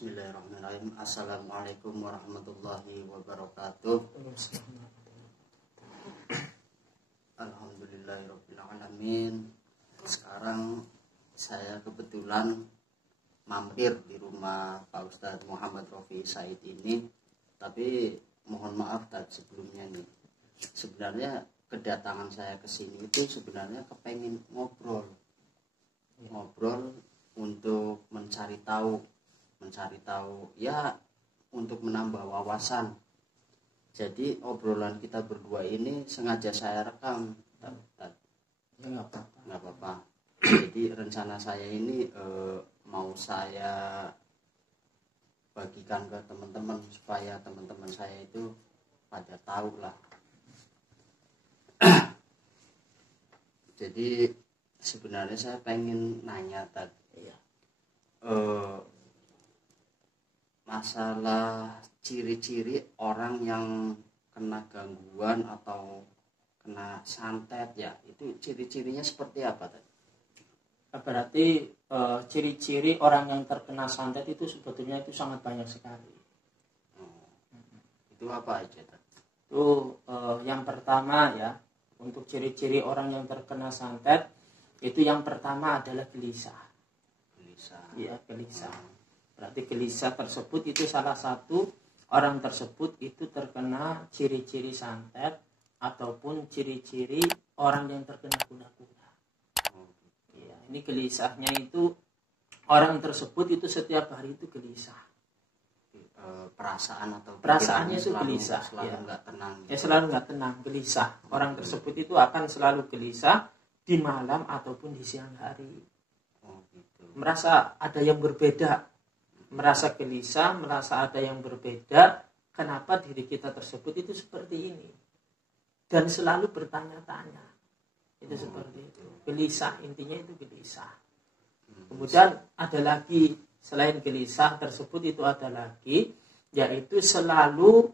Bismillahirrahmanirrahim. Assalamualaikum warahmatullahi wabarakatuh. Alhamdulillahirrahmanirrahim. Sekarang saya kebetulan mampir di rumah Pak Ustadz Muhammad Rofi Said ini. Tapi mohon maaf tadi sebelumnya nih. Sebenarnya kedatangan saya ke sini itu sebenarnya kepengen ngobrol untuk mencari tahu ya, untuk menambah wawasan. Jadi obrolan kita berdua ini sengaja saya rekam. Nggak apa-apa. Jadi rencana saya ini mau saya bagikan ke teman-teman supaya teman-teman saya itu pada tahu lah. Jadi sebenarnya saya pengen nanya tadi, masalah ciri-ciri orang yang kena gangguan atau kena santet ya, itu ciri-cirinya seperti apa tadi? Berarti ciri-ciri orang yang terkena santet itu sebetulnya itu sangat banyak sekali. Itu apa aja tadi? Itu yang pertama ya, untuk ciri-ciri orang yang terkena santet itu yang pertama adalah gelisah. Iya, gelisah. Berarti gelisah tersebut itu salah satu orang tersebut itu terkena ciri-ciri santet ataupun ciri-ciri orang yang terkena guna-guna. Ya, ini gelisahnya itu orang tersebut itu setiap hari itu gelisah. Perasaannya itu gelisah, selalu nggak tenang. Ya, selalu nggak tenang, gelisah. Orang tersebut itu akan selalu gelisah di malam ataupun di siang hari. Merasa ada yang berbeda. Merasa gelisah, merasa ada yang berbeda, kenapa diri kita tersebut itu seperti ini. Dan selalu bertanya-tanya. Itu seperti itu. Gelisah, intinya itu gelisah. Kemudian ada lagi, selain gelisah tersebut itu ada lagi, yaitu selalu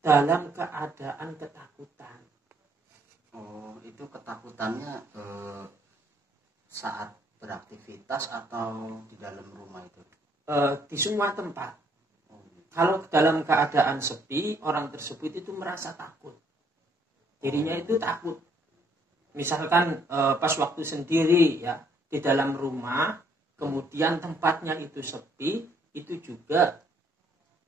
dalam keadaan ketakutan. Oh, itu ketakutannya saat beraktivitas atau di dalam rumah itu? Di semua tempat. Kalau dalam keadaan sepi, orang tersebut itu merasa takut. Dirinya itu takut. Misalkan pas waktu sendiri ya di dalam rumah, kemudian tempatnya itu sepi, itu juga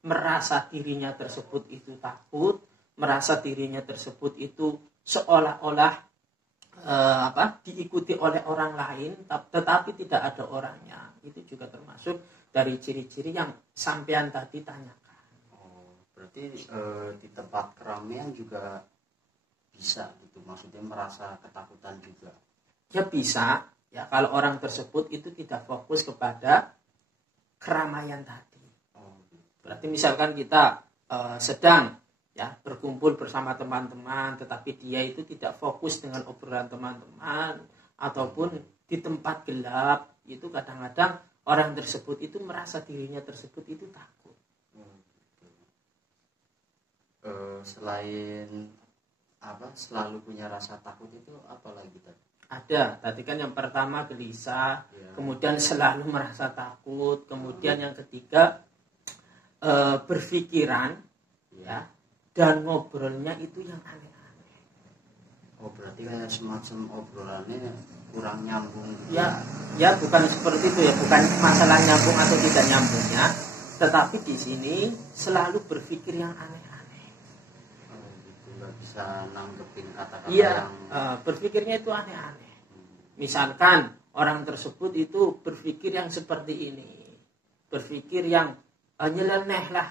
merasa dirinya tersebut itu takut, merasa dirinya tersebut itu seolah-olah diikuti oleh orang lain, tetapi tidak ada orangnya. Itu juga termasuk dari ciri-ciri yang sampean tadi tanyakan. Oh, berarti di tempat keramaian juga bisa gitu, maksudnya merasa ketakutan juga? Ya bisa, ya kalau orang tersebut itu tidak fokus kepada keramaian tadi. Berarti misalkan kita sedang ya berkumpul bersama teman-teman, tetapi dia itu tidak fokus dengan obrolan teman-teman, ataupun di tempat gelap, itu kadang-kadang orang tersebut itu merasa dirinya tersebut itu takut. Selain selalu punya rasa takut itu apa lagi tadi? Ada, tadi kan yang pertama gelisah, ya. Kemudian selalu merasa takut, kemudian yang ketiga berpikiran, ya, dan ngobrolnya itu yang aneh-aneh. Oh, berarti kayak semacam obrolannya kurang nyambung. Ya bukan seperti itu ya, bukan masalah nyambung atau tidak nyambungnya, tetapi di sini selalu berpikir yang aneh-aneh. Gitu, nggak bisa nanggepin kata-kata yang berpikirnya itu aneh-aneh. Misalkan orang tersebut itu berpikir yang seperti ini, berpikir yang nyeleneh lah,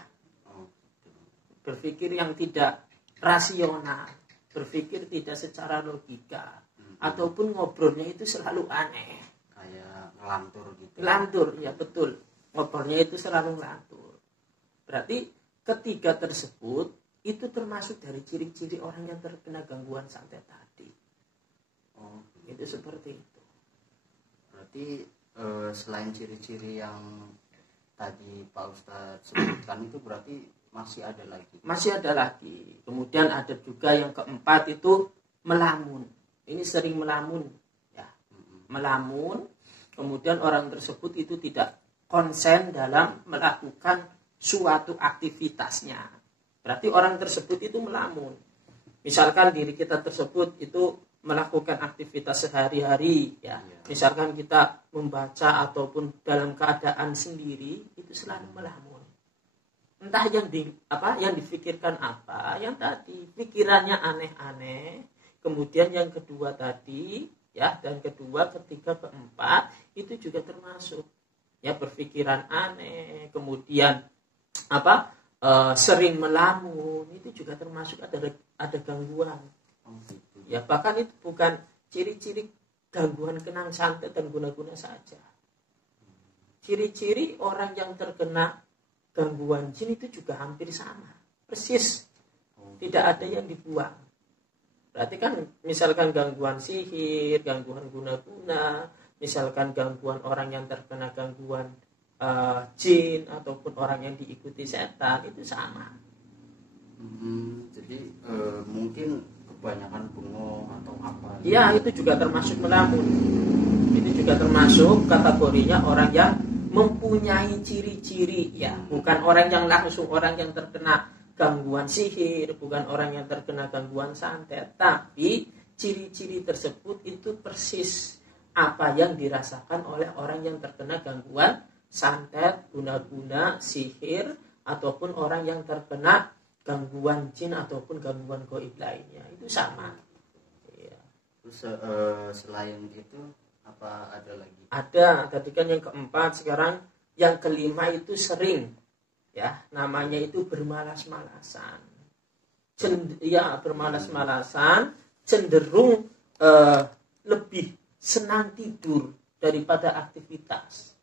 berpikir yang tidak rasional, berpikir tidak secara logika. Ataupun ngobrolnya itu selalu aneh. Kayak ngelantur gitu. Ngelantur, ya betul. Ngobrolnya itu selalu ngelantur. Berarti ketiga tersebut itu termasuk dari ciri-ciri orang yang terkena gangguan santet tadi. Oh, itu seperti itu. Berarti selain ciri-ciri yang tadi Pak Ustadz sebutkan itu berarti masih ada lagi? Masih ada lagi. Kemudian ada juga yang keempat itu melamun. Ini sering melamun, ya, melamun. Kemudian orang tersebut itu tidak konsen dalam melakukan suatu aktivitasnya. Berarti orang tersebut itu melamun. Misalkan diri kita tersebut itu melakukan aktivitas sehari-hari, ya. Misalkan kita membaca ataupun dalam keadaan sendiri, itu selalu melamun. Entah yang difikirkan apa, yang tadi pikirannya aneh-aneh. Kemudian yang kedua tadi, ya, dan kedua, ketiga, keempat itu juga termasuk, ya, berpikiran aneh, kemudian sering melamun, itu juga termasuk ada gangguan. Ya, bahkan itu bukan ciri-ciri gangguan kenang santet dan guna-guna saja. Ciri-ciri orang yang terkena gangguan jin itu juga hampir sama, persis, tidak ada yang dibuang. Berarti kan misalkan gangguan sihir, gangguan guna-guna, misalkan gangguan orang yang terkena gangguan jin ataupun orang yang diikuti setan, itu sama. Jadi mungkin kebanyakan bengong atau apa? Ya, itu juga termasuk melamun. Itu juga termasuk kategorinya orang yang mempunyai ciri-ciri, ya, bukan orang yang langsung orang yang terkena gangguan sihir, bukan orang yang terkena gangguan santet, tapi ciri-ciri tersebut itu persis apa yang dirasakan oleh orang yang terkena gangguan santet, guna-guna, sihir, ataupun orang yang terkena gangguan jin ataupun gangguan gaib lainnya, itu sama. Ya. Terus selain itu apa ada lagi? Ada, tadi kan yang keempat, sekarang yang kelima itu sering, ya, namanya itu bermalas-malasan. Bermalas-malasan, cenderung lebih senang tidur daripada aktivitas.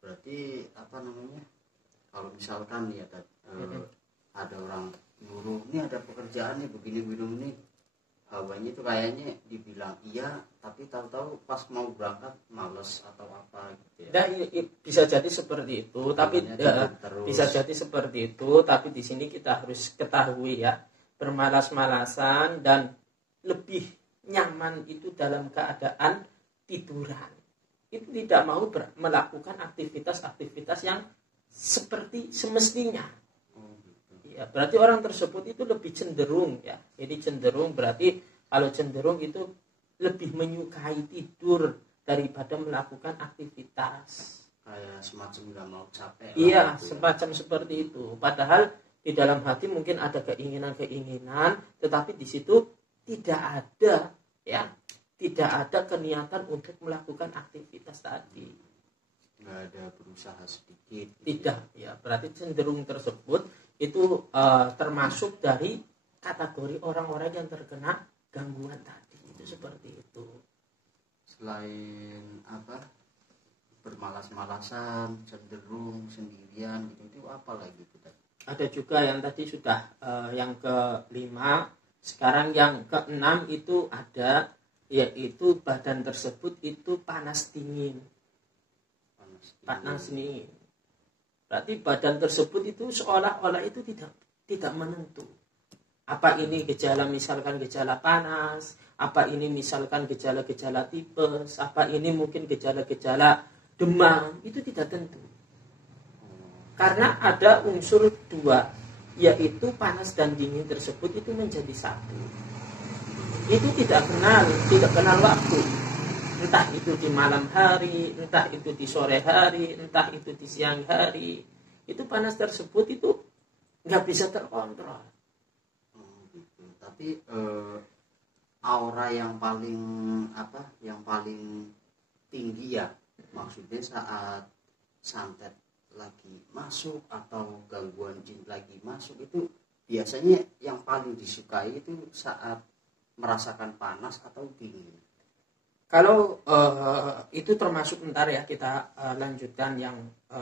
Berarti apa namanya? Kalau misalkan ya ada orang nyuruh, ini ada pekerjaan nih begini-begini nih, hawanya itu kayaknya dibilang iya, tapi tahu-tahu pas mau berangkat males atau apa gitu ya. Nah, bisa jadi seperti itu, tapi bisa jadi seperti itu, tapi di sini kita harus ketahui, ya, bermalas-malasan dan lebih nyaman itu dalam keadaan tiduran. Itu tidak mau melakukan aktivitas-aktivitas yang seperti semestinya. Ya, berarti orang tersebut itu lebih cenderung, ya. Jadi cenderung berarti kalau cenderung itu lebih menyukai tidur daripada melakukan aktivitas. Kayak semacam nggak mau capek. Iya, gitu, semacam ya, seperti itu. Padahal di dalam hati mungkin ada keinginan-keinginan, tetapi di situ tidak ada, ya, tidak ada keniatan untuk melakukan aktivitas tadi. Nggak ada berusaha sedikit. Tidak, ya. Berarti cenderung tersebut itu termasuk dari kategori orang-orang yang terkena gangguan tadi. Itu seperti itu. Selain bermalas-malasan, cenderung sendirian, itu apa lagi kita? Ada juga yang tadi sudah yang kelima. Sekarang yang keenam itu ada, yaitu badan tersebut itu panas dingin. Panas dingin. Berarti badan tersebut itu seolah-olah itu tidak menentu. Apa ini gejala, misalkan gejala panas, apa ini misalkan gejala-gejala tipes, apa ini mungkin gejala-gejala demam, itu tidak tentu. Karena ada unsur dua, yaitu panas dan dingin tersebut itu menjadi satu. Itu tidak kenal waktu. Entah itu di malam hari, entah itu di sore hari, entah itu di siang hari, itu panas tersebut itu nggak bisa terkontrol. Tapi aura yang paling tinggi, ya, maksudnya saat santet lagi masuk atau gangguan jin lagi masuk, itu biasanya yang paling disukai itu saat merasakan panas atau dingin. Kalau itu termasuk, bentar ya, kita lanjutkan yang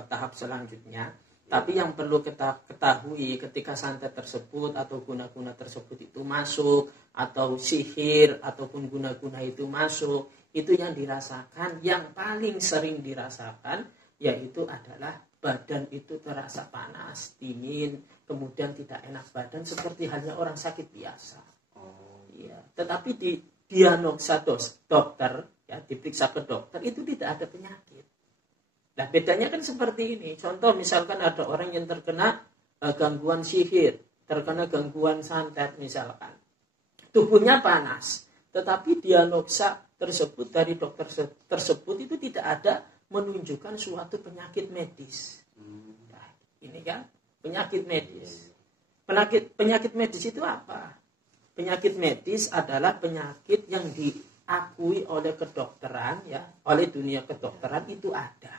tahap selanjutnya. Tapi yang perlu kita ketahui ketika santet tersebut atau guna-guna tersebut itu masuk, atau sihir ataupun guna-guna itu masuk, itu yang dirasakan, yang paling sering dirasakan, yaitu adalah badan itu terasa panas, dingin, kemudian tidak enak badan seperti halnya orang sakit biasa. Iya. Tetapi di diagnosa dokter, ya diperiksa ke dokter, itu tidak ada penyakit. Nah bedanya kan seperti ini. Contoh misalkan ada orang yang terkena gangguan sihir, terkena gangguan santet misalkan, tubuhnya panas, tetapi diagnosa tersebut dari dokter tersebut itu tidak ada menunjukkan suatu penyakit medis. Nah, ini kan penyakit medis. Penyakit medis itu apa? Penyakit medis adalah penyakit yang diakui oleh kedokteran, ya, oleh dunia kedokteran itu ada.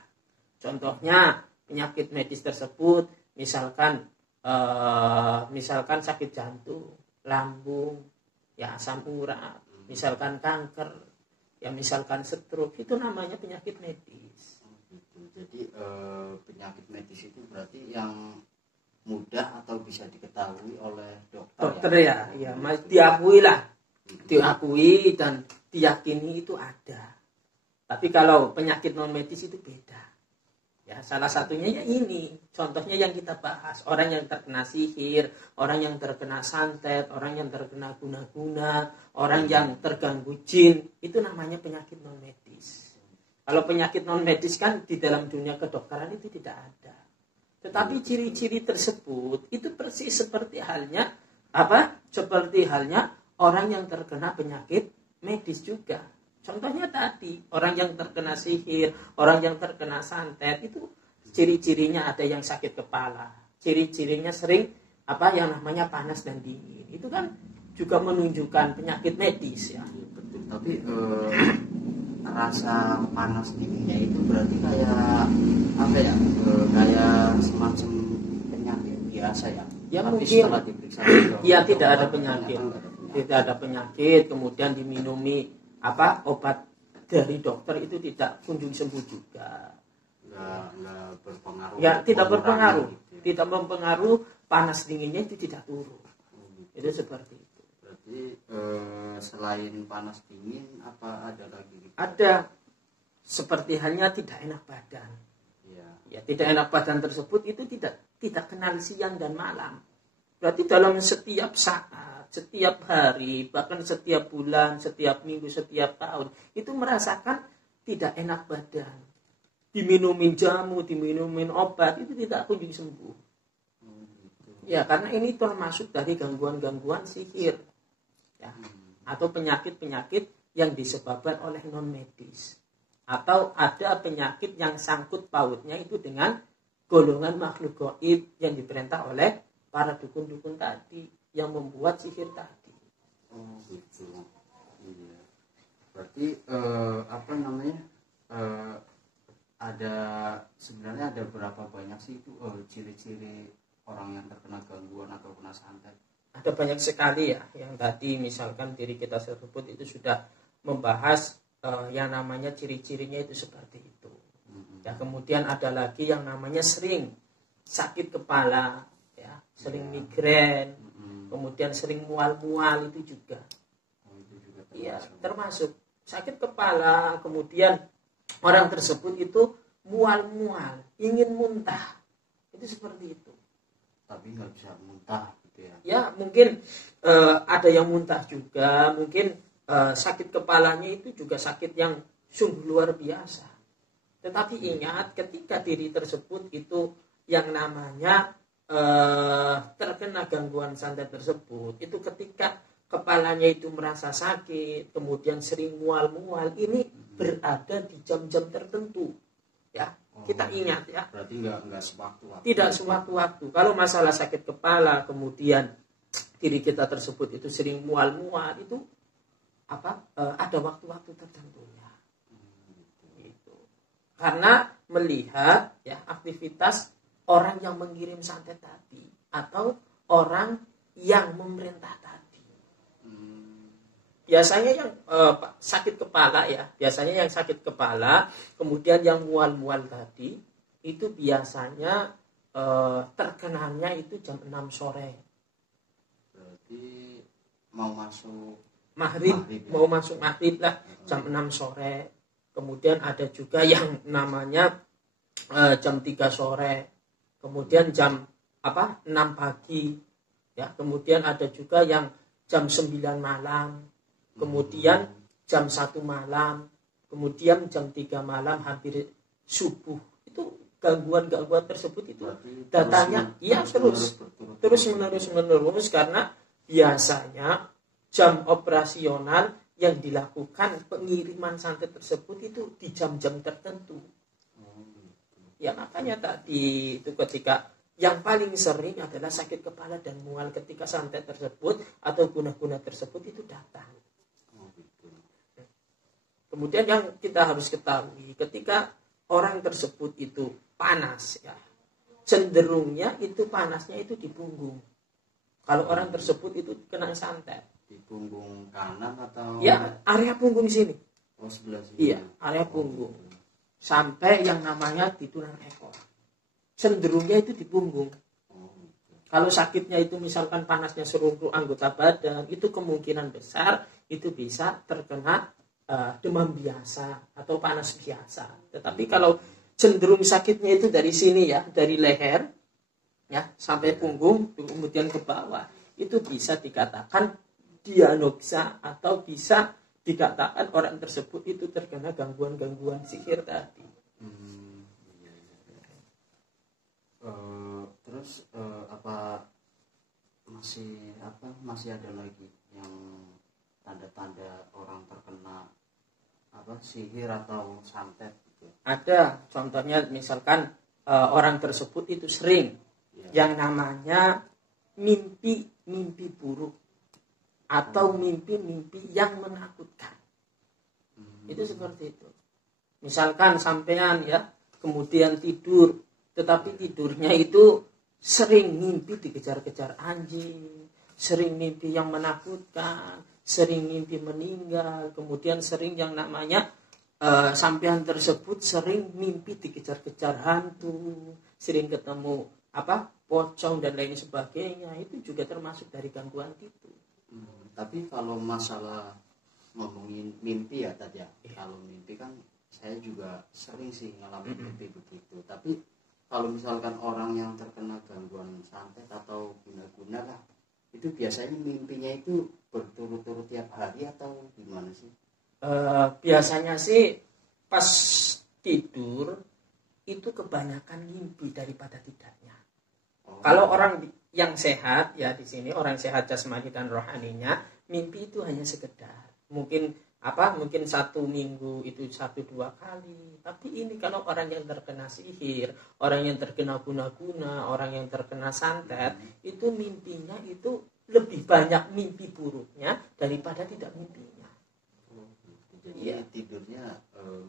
Contohnya penyakit medis tersebut, misalkan sakit jantung, lambung, ya asam urat, misalkan kanker, ya misalkan stroke, itu namanya penyakit medis. Jadi penyakit medis itu berarti yang mudah atau bisa diketahui oleh dokter ya diakui dan diyakini itu ada. Tapi kalau penyakit non medis itu beda. Ya, salah satunya ya ini, contohnya yang kita bahas, orang yang terkena sihir, orang yang terkena santet, orang yang terkena guna-guna, orang yang terganggu jin, itu namanya penyakit non medis. Kalau penyakit non medis kan di dalam dunia kedokteran itu tidak ada. Tetapi ciri-ciri tersebut itu persis seperti halnya orang yang terkena penyakit medis juga. Contohnya tadi, orang yang terkena sihir, orang yang terkena santet, itu ciri-cirinya ada yang sakit kepala. Ciri-cirinya sering yang namanya panas dan dingin. Itu kan juga menunjukkan penyakit medis ya. Betul. Tapi rasa panas dinginnya itu berarti kayak kayak semacam penyakit biasa ya. Ya tapi mungkin setelah diperiksa tidak ada penyakit. Tidak ada penyakit, kemudian diminumi obat dari dokter itu tidak kunjung sembuh juga. Nggak berpengaruh. Ya, tidak berpengaruh. Gitu. Tidak mempengaruhi, panas dinginnya itu tidak turun. Itu seperti itu. Berarti selain panas dingin apa ada lagi? Ada, seperti halnya tidak enak badan. Ya, tidak enak badan tersebut itu tidak kenal siang dan malam. Berarti dalam setiap saat, setiap hari, bahkan setiap bulan, setiap minggu, setiap tahun, itu merasakan tidak enak badan. Diminumin jamu, diminumin obat, itu tidak kunjung sembuh. Ya, karena ini termasuk dari gangguan-gangguan sihir. Ya, atau penyakit-penyakit yang disebabkan oleh non medis. Atau ada penyakit yang sangkut pautnya itu dengan golongan makhluk gaib yang diperintah oleh para dukun-dukun tadi yang membuat sihir tadi. Oh gitu. Iya. Berarti sebenarnya ada berapa banyak sih itu ciri-ciri orang yang terkena gangguan atau kena santet? Ada banyak sekali ya. Yang tadi misalkan diri kita tersebut itu sudah membahas yang namanya ciri-cirinya itu seperti itu. Ya, kemudian ada lagi yang namanya sering sakit kepala, ya, sering migrain, kemudian sering mual-mual itu juga. Iya, termasuk sakit kepala, kemudian orang tersebut itu mual-mual, ingin muntah, itu seperti itu. Tapi nggak bisa muntah, gitu ya? Ya, mungkin ada yang muntah juga, mungkin sakit kepalanya itu juga sakit yang sungguh luar biasa. Tetapi ingat, ketika diri tersebut itu yang namanya terkena gangguan santet tersebut, itu ketika kepalanya itu merasa sakit, kemudian sering mual-mual, ini berada di jam-jam tertentu. Ya, kita ingat ya. Berarti nggak sewaktu-waktu. Tidak sewaktu-waktu. Kalau masalah sakit kepala, kemudian diri kita tersebut itu sering mual-mual, itu ada waktu-waktu tertentunya. Gitu. Karena melihat ya aktivitas orang yang mengirim santet tadi atau orang yang memerintah tadi. Biasanya yang sakit kepala ya, biasanya yang sakit kepala, kemudian yang mual-mual tadi itu biasanya terkenanya itu jam 6 sore. Berarti mau masuk maghrib ya? Mau masuk maghrib lah, jam 6 sore. Kemudian ada juga yang namanya jam 3 sore. Kemudian jam 6 pagi. Ya, kemudian ada juga yang jam 9 malam. Kemudian jam 1 malam. kemudian jam 3 malam hampir subuh, itu gangguan-gangguan tersebut itu datanya terus menerus karena biasanya jam operasional yang dilakukan pengiriman santet tersebut itu di jam-jam tertentu. Ya makanya tadi itu ketika yang paling sering adalah sakit kepala dan mual ketika santet tersebut atau guna-guna tersebut itu datang. Kemudian yang kita harus ketahui ketika orang tersebut itu panas ya, cenderungnya itu panasnya itu di punggung. Kalau orang tersebut itu kena santet di punggung kanan atau ya area punggung sini. Oh, sebelah sini. Iya, area punggung. Sampai yang namanya di tulang ekor. Cenderungnya itu di punggung. Kalau sakitnya itu misalkan panasnya seluruh anggota badan, itu kemungkinan besar itu bisa terkena demam biasa atau panas biasa. Tetapi kalau cenderung sakitnya itu dari sini ya, dari leher ya sampai punggung kemudian ke bawah, itu bisa dikatakan diagnosa atau bisa dikatakan orang tersebut itu terkena gangguan-gangguan sihir tadi. Terus apa masih ada lagi yang tanda-tanda orang terkena sihir atau santet gitu? Ada, contohnya misalkan orang tersebut itu sering yang namanya mimpi buruk atau mimpi-mimpi yang menakutkan. Itu seperti itu. Misalkan sampean ya, kemudian tidur, tetapi tidurnya itu sering mimpi dikejar-kejar anjing, sering mimpi yang menakutkan, sering mimpi meninggal, kemudian sering yang namanya sampean tersebut sering mimpi dikejar-kejar hantu, sering ketemu pocong dan lain sebagainya, itu juga termasuk dari gangguan itu. Tapi kalau masalah ngomongin mimpi ya tadi ya, kalau mimpi kan saya juga sering sih ngalamin mimpi begitu. Tapi kalau misalkan orang yang terkena gangguan santet atau guna-guna lah, itu biasanya mimpinya itu berturut-turut tiap hari atau gimana sih? Biasanya sih pas tidur itu kebanyakan mimpi daripada tidaknya. Kalau orang yang sehat ya, di sini orang sehat jasmani dan rohaninya, mimpi itu hanya sekedar mungkin satu minggu itu 1-2 kali. Tapi ini kalau orang yang terkena sihir, orang yang terkena guna-guna, orang yang terkena santet, itu mimpinya itu lebih banyak mimpi buruknya daripada tidak mimpinya. Jadi tidurnya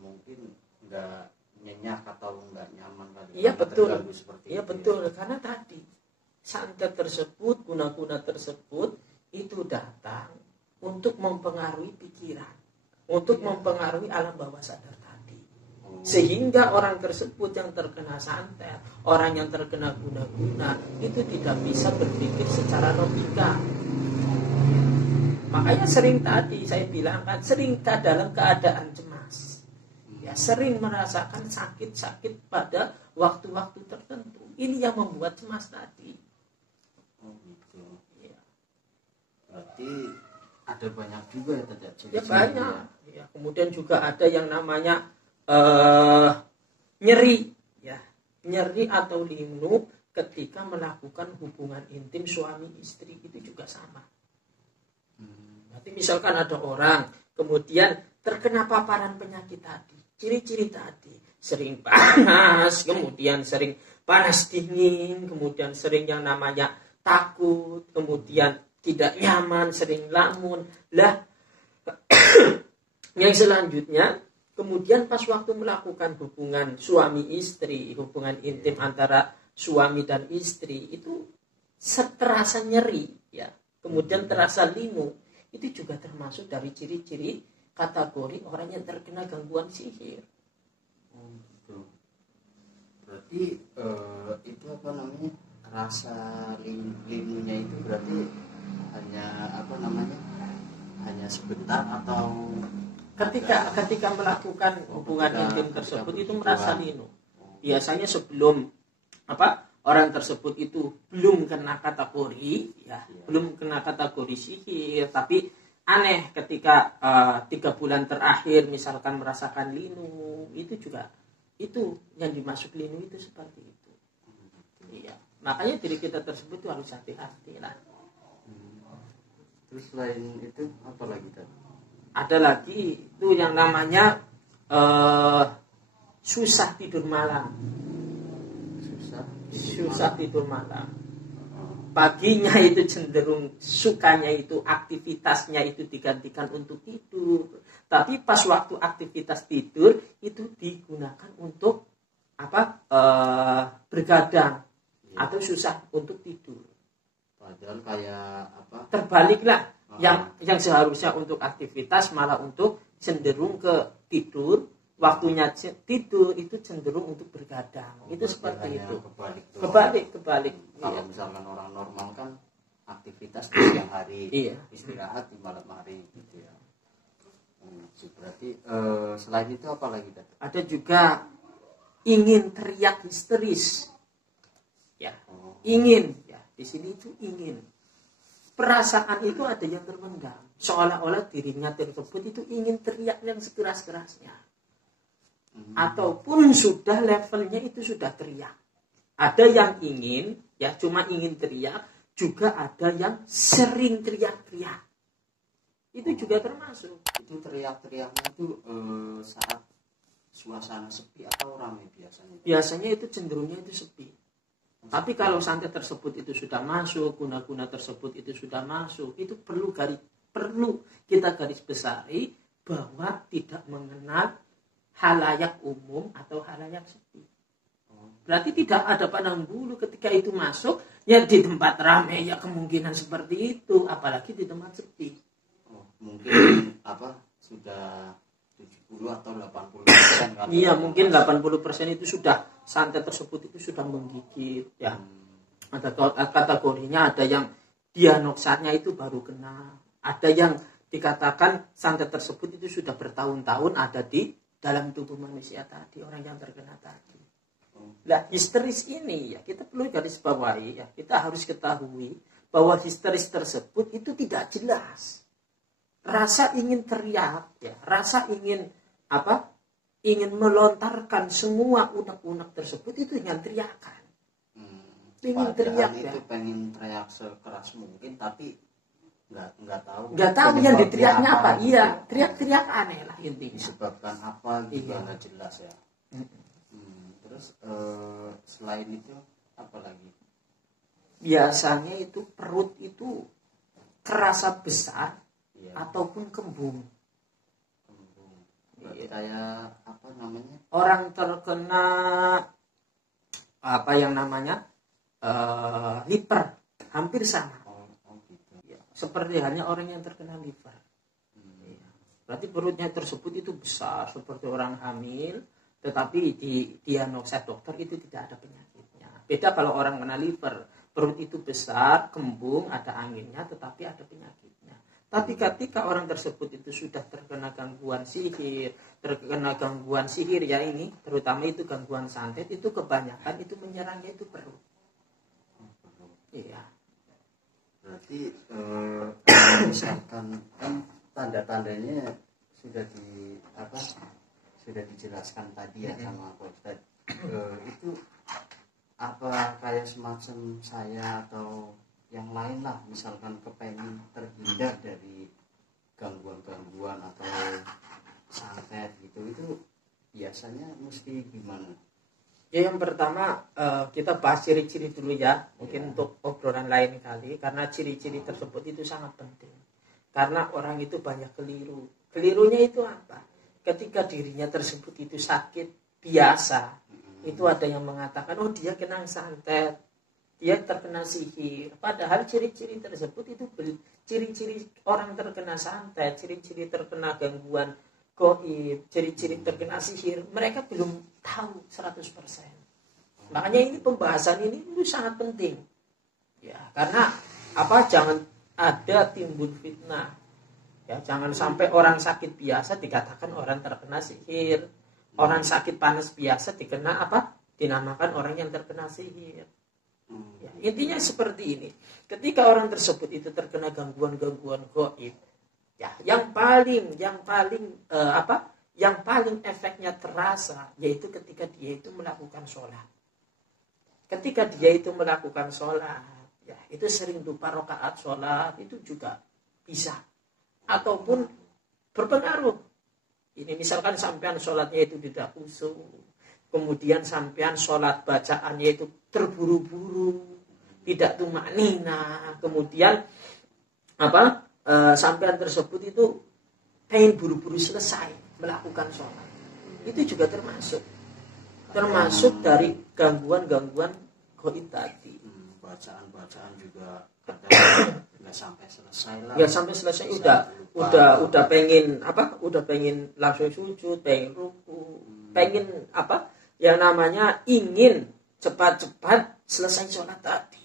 mungkin nggak nyenyak atau nggak nyaman kali. Iya betul. Iya betul, karena tadi santet tersebut, guna-guna tersebut itu datang untuk mempengaruhi pikiran, untuk mempengaruhi alam bawah sadar tadi. Sehingga orang tersebut yang terkena santet, orang yang terkena guna-guna itu tidak bisa berpikir secara logika. Makanya sering tadi saya bilang kan, sering dalam keadaan cemas. Ya, sering merasakan sakit-sakit pada waktu-waktu tertentu. Ini yang membuat cemas tadi. Oh gitu. Ya. Berarti ada banyak juga ya tadi. Ya banyak. Ya, kemudian juga ada yang namanya nyeri, ya, nyeri atau linu ketika melakukan hubungan intim suami istri, itu juga sama. Nanti misalkan ada orang kemudian terkena paparan penyakit tadi, ciri-ciri tadi, sering panas, kemudian sering panas dingin, kemudian sering yang namanya takut, kemudian tidak nyaman, sering lamun. Lah, yang selanjutnya, kemudian pas waktu melakukan hubungan suami istri, hubungan intim antara suami dan istri, itu terasa nyeri, ya, kemudian terasa linu. Itu juga termasuk dari ciri-ciri kategori orang yang terkena gangguan sihir. Oh gitu. Berarti itu rasa linunya itu berarti hanya sebentar atau ketika melakukan hubungan intim tersebut itu merasa linu. Biasanya sebelum orang tersebut itu belum kena kategori, ya, belum kena kategori sihir, tapi aneh ketika 3 bulan terakhir misalkan merasakan linu, itu juga itu yang dimaksud linu itu seperti itu. Iya, makanya diri kita tersebut itu harus hati-hati lah. Terus selain itu apa lagi tadi? Ada lagi itu yang namanya susah tidur malam. Susah tidur malam. Paginya itu cenderung sukanya itu aktivitasnya itu digantikan untuk tidur. Tapi pas waktu aktivitas tidur itu digunakan untuk bergadang atau susah untuk tidur. Padahal kayak apa? Terbaliklah, yang seharusnya untuk aktivitas malah untuk cenderung ke tidur. Waktunya tidur itu cenderung untuk bergadang. Itu seperti itu. Kebalik. Kalau misalkan orang normal kan aktivitas di siang hari, istirahat di malam hari gitu ya. Berarti selain itu apa lagi? Ada juga ingin teriak histeris. Ya, ingin ya. Di sini itu ingin. Perasaan itu ada yang terpendam. Seolah-olah dirinya tersebut itu ingin teriak yang sekeras-kerasnya. Ataupun sudah levelnya itu sudah teriak. Ada yang ingin, ya cuma ingin teriak, juga ada yang sering teriak-teriak. Itu juga termasuk. Itu teriak-teriaknya itu saat suasana sepi atau ramai biasanya? Biasanya itu cenderungnya itu sepi. Tapi kalau santet tersebut itu sudah masuk, guna-guna tersebut itu sudah masuk, itu perlu kita garis besari bahwa tidak mengenal halayak umum atau halayak sepi. Berarti tidak ada pandang bulu ketika itu masuk, ya di tempat ramai ya kemungkinan seperti itu, apalagi di tempat sepi. Mungkin sudah 70 atau 80% kan? Iya, mungkin 80% itu sudah santet tersebut itu sudah menggigit ya. Ada kategorinya, ada yang diagnosanya itu baru kena, ada yang dikatakan santet tersebut itu sudah bertahun-tahun ada di dalam tubuh manusia tadi, orang yang terkena tadi. Nah, histeris ini ya kita perlu garis bawahi ya, kita harus ketahui bahwa histeris tersebut itu tidak jelas. Rasa ingin teriak ya, rasa ingin ingin melontarkan semua unek-unek tersebut itu dengan teriakan. Ingin teriak itu ya. Pengen teriak sekeras mungkin tapi nggak tahu yang diteriaknya apa. Iya, teriak-teriak aneh lah intinya. Disebabkan apa juga nggak jelas ya. Terus selain itu apa lagi? Biasanya itu perut itu kerasa besar ataupun kembung. Berarti kayak apa namanya? Orang terkena liver hampir sama. Seperti halnya orang yang terkena liver. Berarti perutnya tersebut itu besar seperti orang hamil, tetapi di diagnosa dokter itu tidak ada penyakitnya. Beda kalau orang kena liver, perut itu besar, kembung, ada anginnya, tetapi ada penyakitnya. Tapi ketika orang tersebut itu sudah terkena gangguan sihir ya ini, terutama itu gangguan santet, itu kebanyakan itu menyerangnya itu perut. Iya. Berarti misalkan kan tanda-tandanya sudah dijelaskan tadi ya sama Pak Ustadz. Itu apa kayak semacam saya atau yang lain lah, misalkan kepengen terhindar dari gangguan-gangguan atau santet gitu, itu biasanya mesti gimana? Ya, yang pertama kita bahas ciri-ciri dulu ya, mungkin untuk obrolan lain kali, karena ciri-ciri tersebut itu sangat penting. Karena orang itu banyak keliru. Kelirunya itu apa? Ketika dirinya tersebut itu sakit biasa, itu ada yang mengatakan, oh dia kena santet, dia terkena sihir. Padahal ciri-ciri tersebut itu ciri-ciri orang terkena santet, ciri-ciri terkena gangguan gaib, ciri-ciri terkena sihir, mereka belum tahu 100%. Makanya ini pembahasan ini itu sangat penting. Ya, karena jangan ada timbul fitnah. Ya, jangan sampai orang sakit biasa dikatakan orang terkena sihir. Orang sakit panas biasa dinamakan orang yang terkena sihir. Ya, intinya seperti ini. Ketika orang tersebut itu terkena gangguan-gangguan gaib, Ya, yang paling yang paling efeknya terasa yaitu ketika dia itu melakukan sholat. Ketika dia itu melakukan sholat, ya itu sering lupa rakaat sholat itu juga bisa, ataupun berpengaruh. Ini misalkan sampean sholatnya itu tidak khusyuk, kemudian sampean sholat bacaannya itu terburu-buru, tidak tumaknina, kemudian sampean tersebut itu pengen buru-buru selesai melakukan sholat, itu juga termasuk dari gangguan-gangguan goib tadi. Bacaan juga kadang nggak sampai selesai lah. Nggak sampai selesai, udah pengen langsung sujud, pengen ruku, pengen yang namanya ingin cepat-cepat selesai sholat tadi.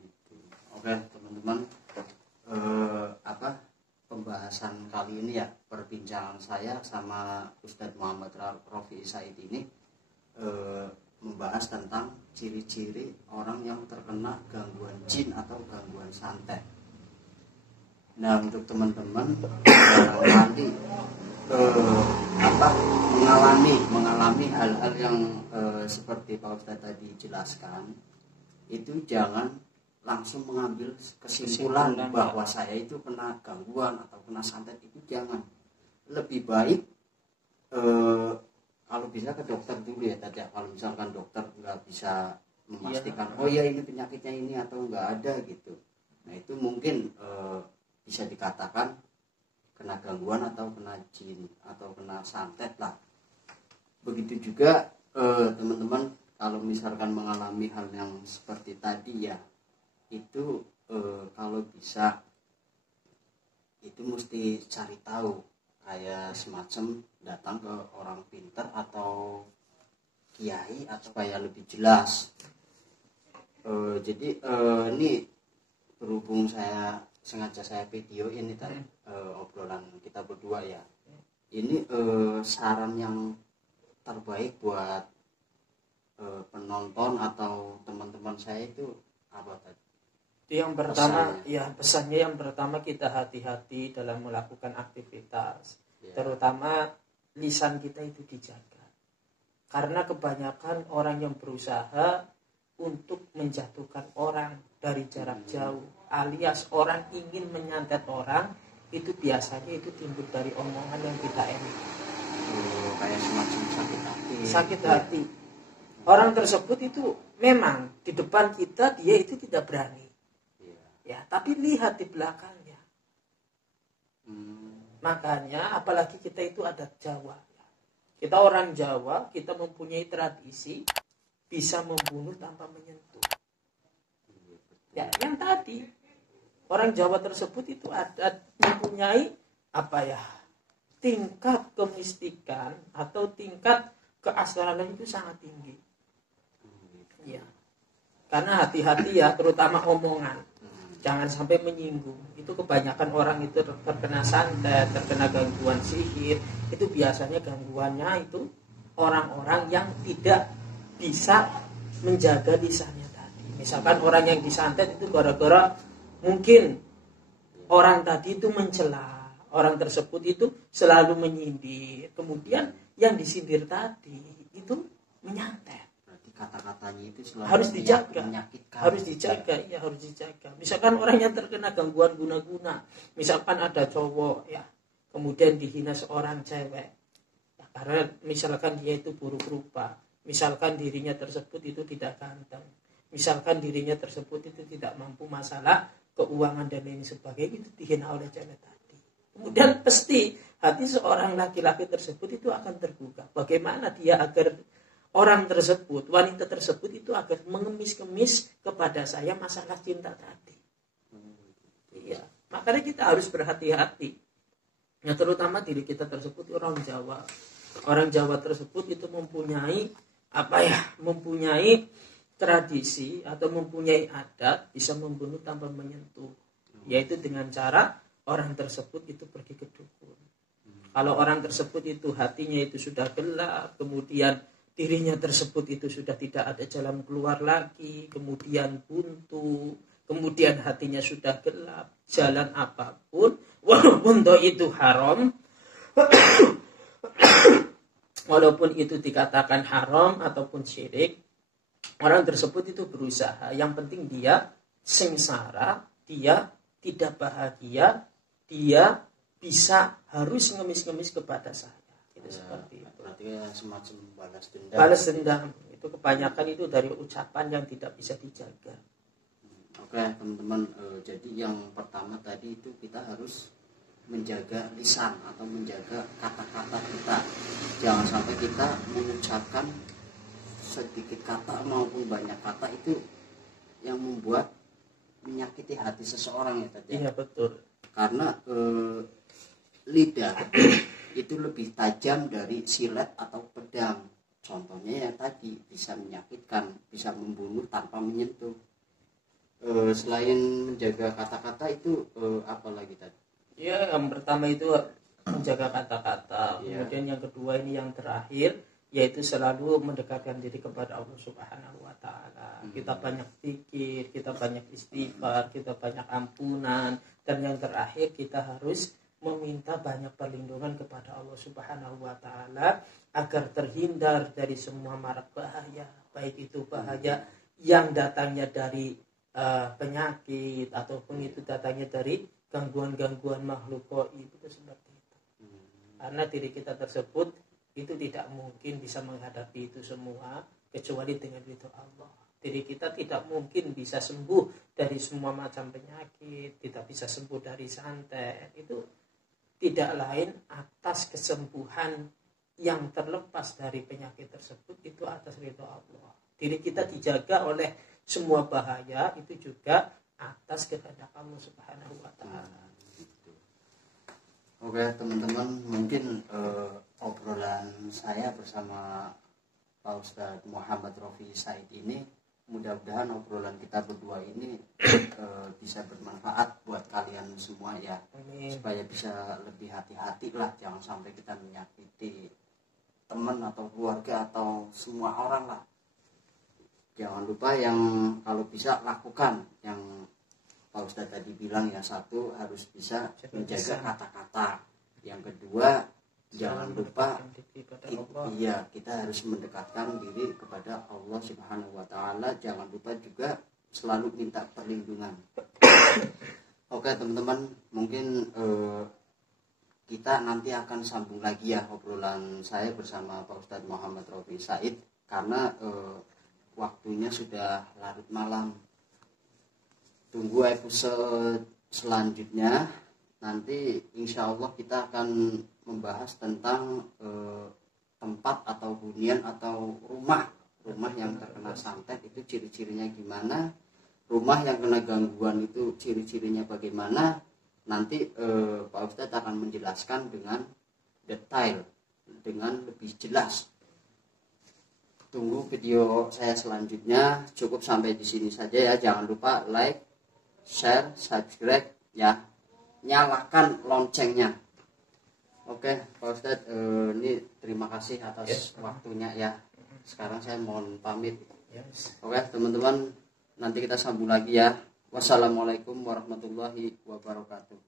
Gitu. Oke teman-teman, pembahasan kali ini ya, perbincangan saya sama Ustadz Muhammad Rofi Said ini membahas tentang ciri-ciri orang yang terkena gangguan jin atau gangguan santet. Nah, untuk teman-teman barangkali mengalami hal-hal yang seperti Pak Ustadz tadi jelaskan, itu jangan langsung mengambil kesimpulan bahwa saya itu kena gangguan atau kena santet, itu jangan. Lebih baik kalau bisa ke dokter dulu ya tadi. Kalau misalkan dokter nggak bisa memastikan oh ya ini penyakitnya ini atau nggak ada gitu, nah itu mungkin bisa dikatakan kena gangguan atau kena jin atau kena santet lah. Begitu juga teman-teman kalau misalkan mengalami hal yang seperti tadi ya, itu kalau bisa itu mesti cari tahu, kayak semacam datang ke orang pintar atau kiai atau supaya lebih jelas. Jadi ini berhubung sengaja saya video ini tadi obrolan kita berdua ya, ini saran yang terbaik buat penonton atau teman-teman saya itu apa tadi? Yang pertama pesannya yang pertama, kita hati-hati dalam melakukan aktivitas, terutama lisan kita itu dijaga, karena kebanyakan orang yang berusaha untuk menjatuhkan orang dari jarak jauh, alias orang ingin menyantet orang, itu biasanya itu timbul dari omongan yang kita enak, kayak semacam sakit hati. Orang tersebut itu memang di depan kita dia itu tidak berani, ya, tapi lihat di belakangnya. Makanya apalagi kita itu adat Jawa, kita orang Jawa, kita mempunyai tradisi bisa membunuh tanpa menyentuh. Ya, yang tadi orang Jawa tersebut itu ada mempunyai tingkat kemistikan atau tingkat keasalan itu sangat tinggi. Ya, karena hati-hati ya, terutama omongan. Jangan sampai menyinggung. Itu kebanyakan orang itu terkena santet, terkena gangguan sihir. Itu biasanya gangguannya itu orang-orang yang tidak bisa menjaga lisannya tadi. Misalkan orang yang disantet itu gara-gara mungkin orang tadi itu mencela, orang tersebut itu selalu menyindir. Kemudian yang disindir tadi itu menyantet. Kata-katanya itu selalu harus dijaga, harus dijaga. Misalkan orang yang terkena gangguan guna-guna, misalkan ada cowok ya, kemudian dihina seorang cewek, ya, karena misalkan dia itu buruk rupa, misalkan dirinya tersebut itu tidak ganteng, misalkan dirinya tersebut itu tidak mampu masalah keuangan dan lain sebagainya, itu dihina oleh cewek tadi. Kemudian pasti hati seorang laki-laki tersebut itu akan terbuka. Bagaimana dia agar orang tersebut, wanita tersebut itu agar mengemis-kemis kepada saya masalah cinta tadi. Iya, makanya kita harus berhati-hati. Ya, terutama diri kita tersebut orang Jawa. Orang Jawa tersebut itu mempunyai mempunyai tradisi atau mempunyai adat bisa membunuh tanpa menyentuh, yaitu dengan cara orang tersebut itu pergi ke dukun. Kalau orang tersebut itu hatinya itu sudah gelap, kemudian dirinya tersebut itu sudah tidak ada jalan keluar lagi, kemudian buntu, kemudian hatinya sudah gelap, jalan apapun walaupun itu haram, walaupun itu dikatakan haram ataupun syirik, orang tersebut itu berusaha. Yang penting dia sengsara, dia tidak bahagia, dia bisa harus ngemis-ngemis kepada saya. Itu seperti itu. Berarti semacam balas dendam. Balas dendam itu kebanyakan itu dari ucapan yang tidak bisa dijaga. Oke teman-teman, jadi yang pertama tadi itu kita harus menjaga lisan atau menjaga kata-kata kita. Jangan sampai kita mengucapkan sedikit kata maupun banyak kata itu yang membuat menyakiti hati seseorang ya tadi. Iya betul. Karena lidah itu lebih tajam dari silet atau pedang. Contohnya ya tadi bisa menyakitkan, bisa membunuh tanpa menyentuh. Selain menjaga kata-kata itu apa lagi tadi? Ya, yang pertama itu menjaga kata-kata. Ya. Kemudian yang kedua ini yang terakhir yaitu selalu mendekatkan diri kepada Allah Subhanahu wa taala. Kita banyak zikir, kita banyak istighfar, kita banyak ampunan, dan yang terakhir kita harus meminta banyak perlindungan kepada Allah Subhanahu wa taala agar terhindar dari semua mara bahaya, baik itu bahaya yang datangnya dari penyakit ataupun itu datangnya dari gangguan-gangguan makhluk gaib, itu seperti itu. Karena diri kita tersebut itu tidak mungkin bisa menghadapi itu semua kecuali dengan ridho Allah. Diri kita tidak mungkin bisa sembuh dari semua macam penyakit, tidak bisa sembuh dari santet. Itu tidak lain atas kesembuhan yang terlepas dari penyakit tersebut itu atas ridho Allah. Diri kita dijaga oleh semua bahaya itu juga atas kehendak Allah Subhanahu wa taala. Oke teman-teman, mungkin obrolan saya bersama Pak Ustadz Muhammad Rofi Said ini, mudah-mudahan obrolan kita berdua ini bisa bermanfaat buat kalian semua ya. Amin. Supaya bisa lebih hati-hati lah, jangan sampai kita menyakiti teman atau keluarga atau semua orang lah. Jangan lupa yang kalau bisa lakukan yang Pak Ustadz tadi bilang ya, satu harus bisa menjaga kata-kata. Yang kedua jangan lupa kita harus mendekatkan diri kepada Allah Subhanahu wa taala. Jangan lupa juga selalu minta perlindungan. Oke teman-teman, mungkin kita nanti akan sambung lagi ya obrolan saya bersama Pak Ustadz Muhammad Rofi Said, karena waktunya sudah larut malam. Tunggu episode selanjutnya. Nanti insya Allah kita akan membahas tentang tempat atau hunian atau rumah yang terkena santet itu ciri-cirinya gimana, rumah yang kena gangguan itu ciri-cirinya bagaimana. Nanti Pak Ustadz akan menjelaskan dengan detail, dengan lebih jelas. Tunggu video saya selanjutnya. Cukup sampai di sini saja ya. Jangan lupa like, share, subscribe ya. Nyalakan loncengnya. Oke, Pak Ustadz, ini terima kasih atas waktunya ya. Sekarang saya mohon pamit. Oke, teman-teman, nanti kita sambung lagi ya. Wassalamualaikum warahmatullahi wabarakatuh.